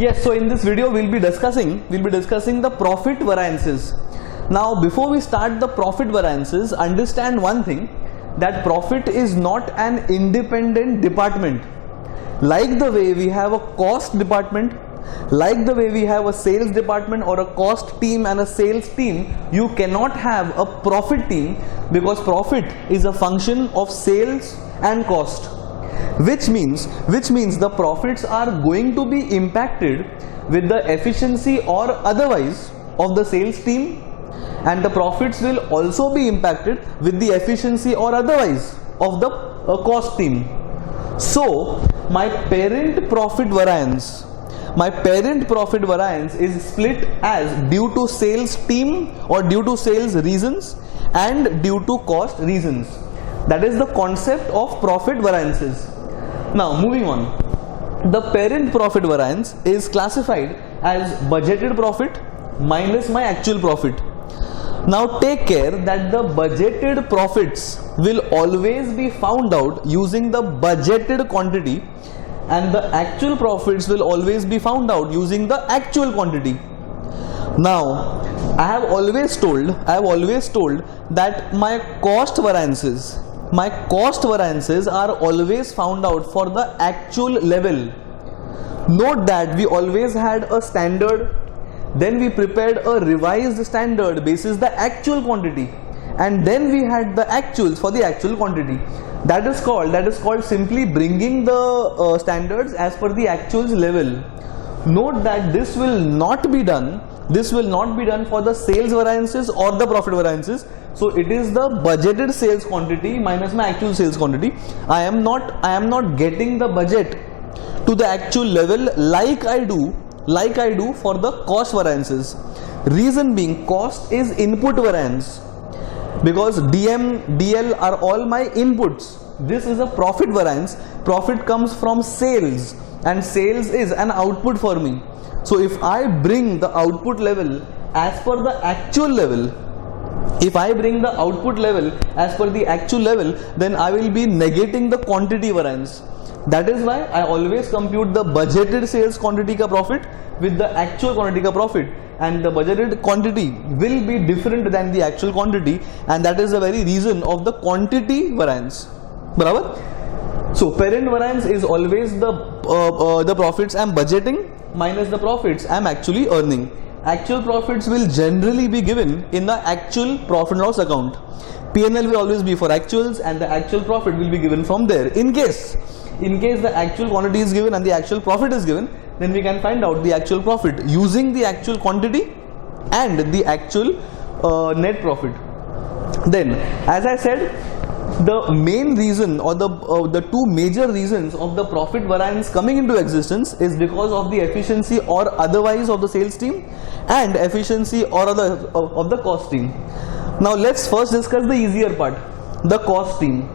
Yes, so in this video we'll be discussing the profit variances. Now before we start the profit variances, understand one thing, that profit is not an independent department. Like the way we have a cost department, like the way we have a sales department or a cost team and a sales team, you cannot have a profit team, because profit is a function of sales and cost, which means the profits are going to be impacted with the efficiency or otherwise of the sales team, and the profits will also be impacted with the efficiency or otherwise of the cost team. So my parent profit variance is split as due to sales team or due to sales reasons and due to cost reasons. That is the concept of profit variances. Now moving on, the parent profit variance is classified as budgeted profit minus my actual profit. Now take care that the budgeted profits will always be found out using the budgeted quantity, and the actual profits will always be found out using the actual quantity. Now I have always told that my cost variances are always found out for the actual level. Note that we always had a standard, then we prepared a revised standard basis the actual quantity, and then we had the actuals for the actual quantity. That is called simply bringing the standards as per the actuals level. Note that this will not be done for the sales variances or the profit variances. So it is the budgeted sales quantity minus my actual sales quantity. I am not getting the budget to the actual level like I do for the cost variances. Reason being, cost is input variance, because DM, DL are all my inputs. This is a profit variance. Profit comes from sales, and sales is an output for me. So if I bring the output level as per the actual level, then I will be negating the quantity variance. That is why I always compute the budgeted sales quantity ka profit with the actual quantity ka profit, and the budgeted quantity will be different than the actual quantity, and that is the very reason of the quantity variance. Barabar? So parent variance is always the profits I am budgeting minus the profits I am actually earning. Actual profits will generally be given in the actual profit and loss account. P&L will always be for actuals, and the actual profit will be given from there. In case the actual quantity is given and the actual profit is given, then we can find out the actual profit using the actual quantity and the actual net profit. Then, as I said, the main reason or the two major reasons of the profit variance coming into existence is because of the efficiency or otherwise of the sales team and efficiency or other of the cost team. Now let's first discuss the easier part, the cost team.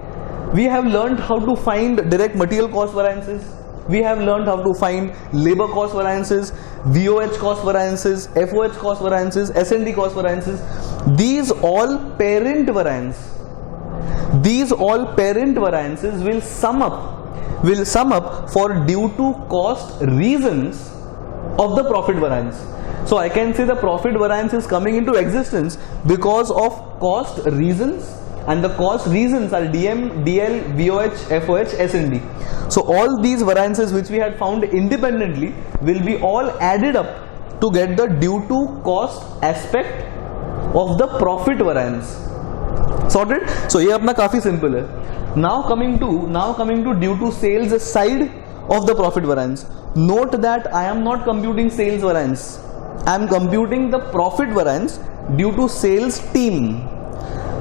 We have learned how to find direct material cost variances. We have learned how to find labor cost variances, VOH cost variances, FOH cost variances, S&D cost variances. These all parent variances will sum up for due to cost reasons of the profit variance. So I can say the profit variance is coming into existence because of cost reasons, and the cost reasons are DM, DL, VOH, FOH, S&D. So all these variances which we had found independently will be all added up to get the due to cost aspect of the profit variance. Sorted? So ये अपना काफी simple है. Now coming to due to sales side of the profit variance. Note that I am not computing sales variance. I am computing the profit variance due to sales team.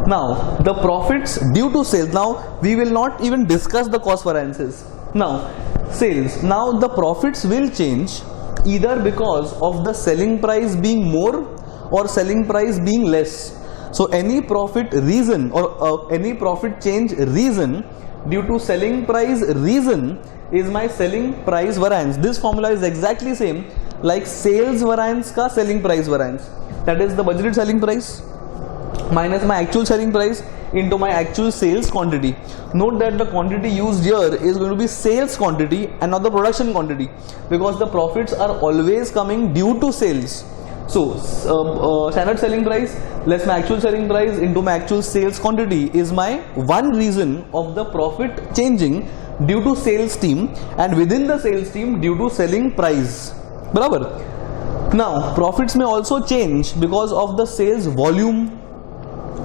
Now the profits due to sales. Now we will not even discuss the cost variances. Now sales. Now the profits will change either because of the selling price being more or selling price being less. So any profit reason or any profit change reason due to selling price reason is my selling price variance. This formula is exactly same like sales variance ka selling price variance. That is the budgeted selling price minus my actual selling price into my actual sales quantity. Note that the quantity used here is going to be sales quantity and not the production quantity, because the profits are always coming due to sales. So standard selling price less my actual selling price into my actual sales quantity is my one reason of the profit changing due to sales team, and within the sales team due to selling price. Barabar? Now profits may also change because of the sales volume.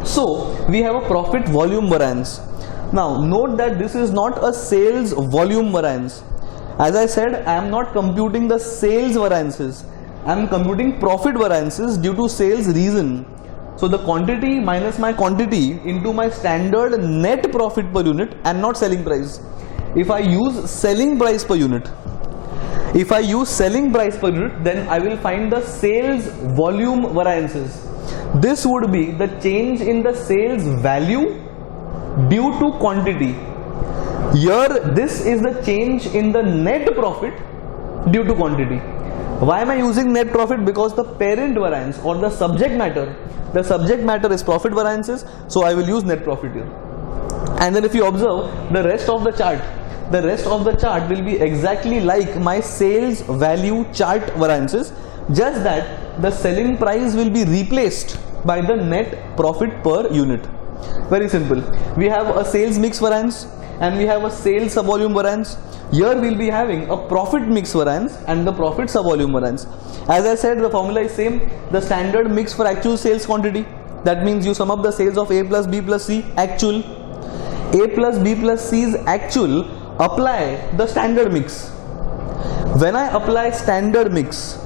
So we have a profit volume variance. Now note that this is not a sales volume variance. As I said, I am not computing the sales variances. I am computing profit variances due to sales reason. So the quantity minus my quantity into my standard net profit per unit and not selling price. If I use selling price per unit, then I will find the sales volume variances. This would be the change in the sales value due to quantity. Here this is the change in the net profit due to quantity. Why am I using net profit? Because the parent variance or the subject matter is profit variances, so I will use net profit here. And then if you observe the rest of the chart will be exactly like my sales value chart variances, just that the selling price will be replaced by the net profit per unit. Very simple. We have a sales mix variance and we have a sales sub-volume variance. Here we will be having a profit mix variance and the profit sub-volume variance. As I said, the formula is same. The standard mix for actual sales quantity. That means you sum up the sales of A plus B plus C actual. A plus B plus C is actual. Apply the standard mix. When I apply standard mix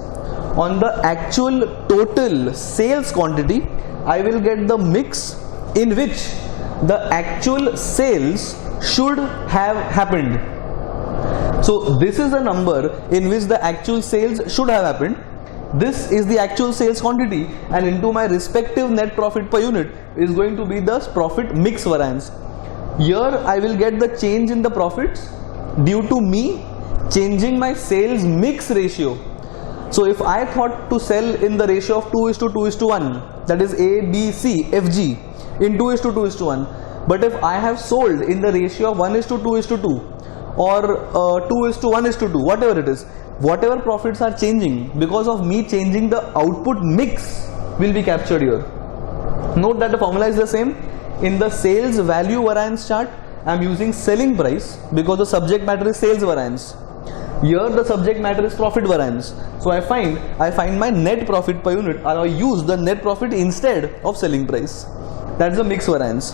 on the actual total sales quantity, I will get the mix in which the actual sales should have happened. So this is the number in which the actual sales should have happened. This is the actual sales quantity, and into my respective net profit per unit is going to be the profit mix variance. Here I will get the change in the profits due to me changing my sales mix ratio. So if I thought to sell in the ratio of 2:2:1, that is A, B, C, F, G in 2:2:1, but if I have sold in the ratio of 1:2:2 or 2:1:2, whatever it is, whatever profits are changing because of me changing the output mix will be captured here. Note that the formula is the same. In the sales value variance chart, I am using selling price because the subject matter is sales variance. Here the subject matter is profit variance. So I find my net profit per unit, or I use the net profit instead of selling price. That's the mix variance.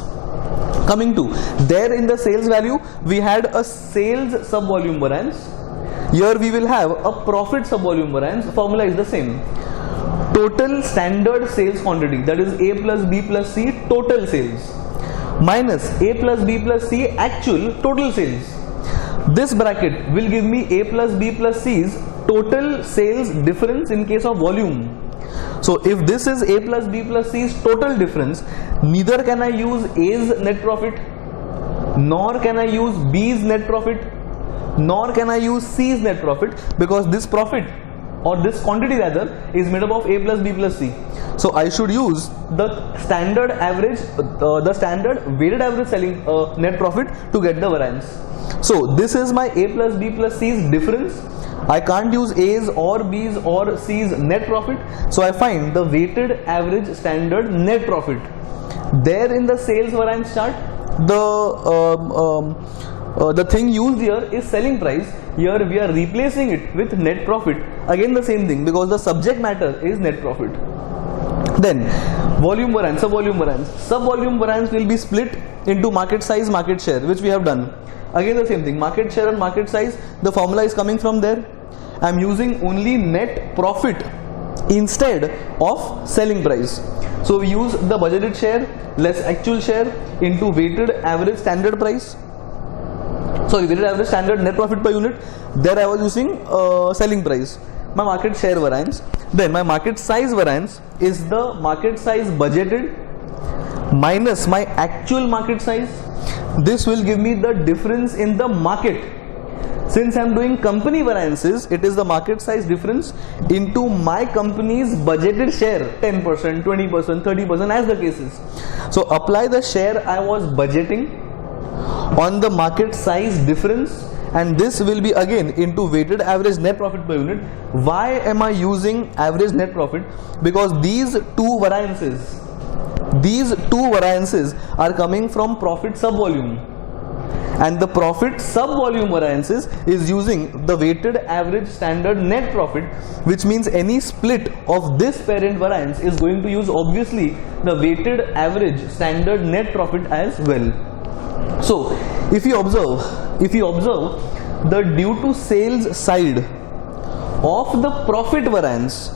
Coming to there in the sales value, we had a sales sub-volume variance. Here we will have a profit sub-volume variance. Formula is the same. Total standard sales quantity, that is A plus B plus C total sales, minus A plus B plus C actual total sales. This bracket will give me A plus B plus C's total sales difference in case of volume. So if this is A plus B plus C's total difference, neither can I use A's net profit, nor can I use B's net profit, nor can I use C's net profit, because this profit or this quantity rather is made up of A plus B plus C. So I should use the standard average, the standard weighted average selling net profit to get the variance. So this is my A plus B plus C's difference. I can't use A's or B's or C's net profit, so I find the weighted average standard net profit. There in the sales variance chart, the thing used here is selling price. Here we are replacing it with net profit. Again the same thing, because the subject matter is net profit. Then volume variance, sub-volume variance. Sub-volume variance will be split into market size, market share, which we have done. Again the same thing, market share and market size, the formula is coming from there. I am using only net profit instead of selling price. So we use the budgeted share less actual share into weighted average standard price. Sorry, weighted average standard net profit per unit. There I was using selling price. My market share variance. Then my market size variance is the market size budgeted minus my actual market size. This will give me the difference in the market. Since I'm doing company variances, it is the market size difference into my company's budgeted share, 10%, 20%, 30% as the case is. So apply the share I was budgeting on the market size difference, and this will be again into weighted average net profit per unit. Why am I using average net profit? Because these two variances are coming from profit sub volume, and the profit sub volume variances is using the weighted average standard net profit, which means any split of this parent variance is going to use obviously the weighted average standard net profit as well. So if you observe the due to sales side of the profit variance,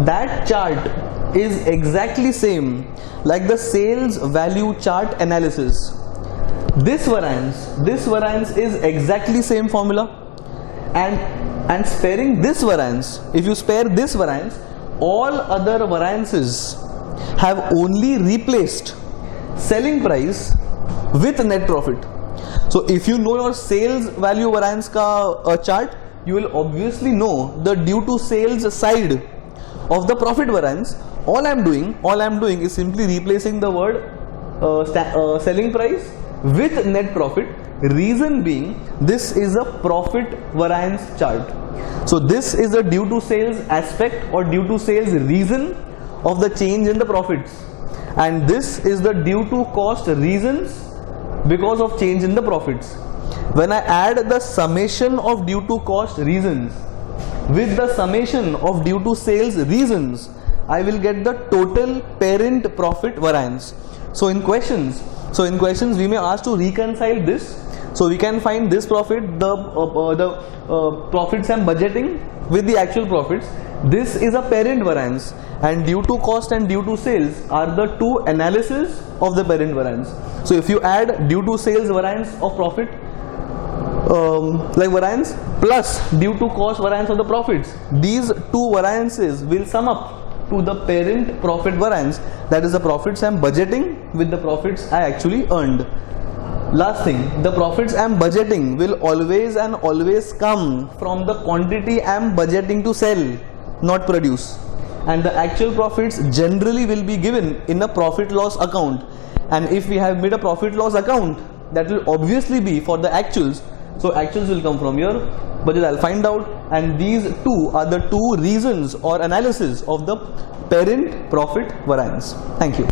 that chart is exactly same like the sales value chart analysis. This variance is exactly same formula, and sparing this variance, if you spare this variance, all other variances have only replaced selling price with net profit. So if you know your sales value variance ka chart, you will obviously know the due to sales side of the profit variance. All I'm doing is simply replacing the word selling price with net profit. Reason being, this is a profit variance chart. So this is the due to sales aspect or due to sales reason of the change in the profits, and this is the due to cost reasons because of change in the profits. When I add the summation of due to cost reasons with the summation of due to sales reasons, I will get the total parent profit variance. So in questions we may ask to reconcile this. So we can find this profit, the profits I'm budgeting with the actual profits. This is a parent variance, and due to cost and due to sales are the two analyses of the parent variance. So if you add due to sales variance of profit like variance plus due to cost variance of the profits, these two variances will sum up to the parent profit variance, that is the profits I am budgeting with the profits I actually earned. Last thing, the profits I am budgeting will always come from the quantity I am budgeting to sell, not produce, and the actual profits generally will be given in a profit loss account. And if we have made a profit loss account, that will obviously be for the actuals, so actuals will come from your budget. I'll find out, and these two are the two reasons or analysis of the parent profit variance. Thank you.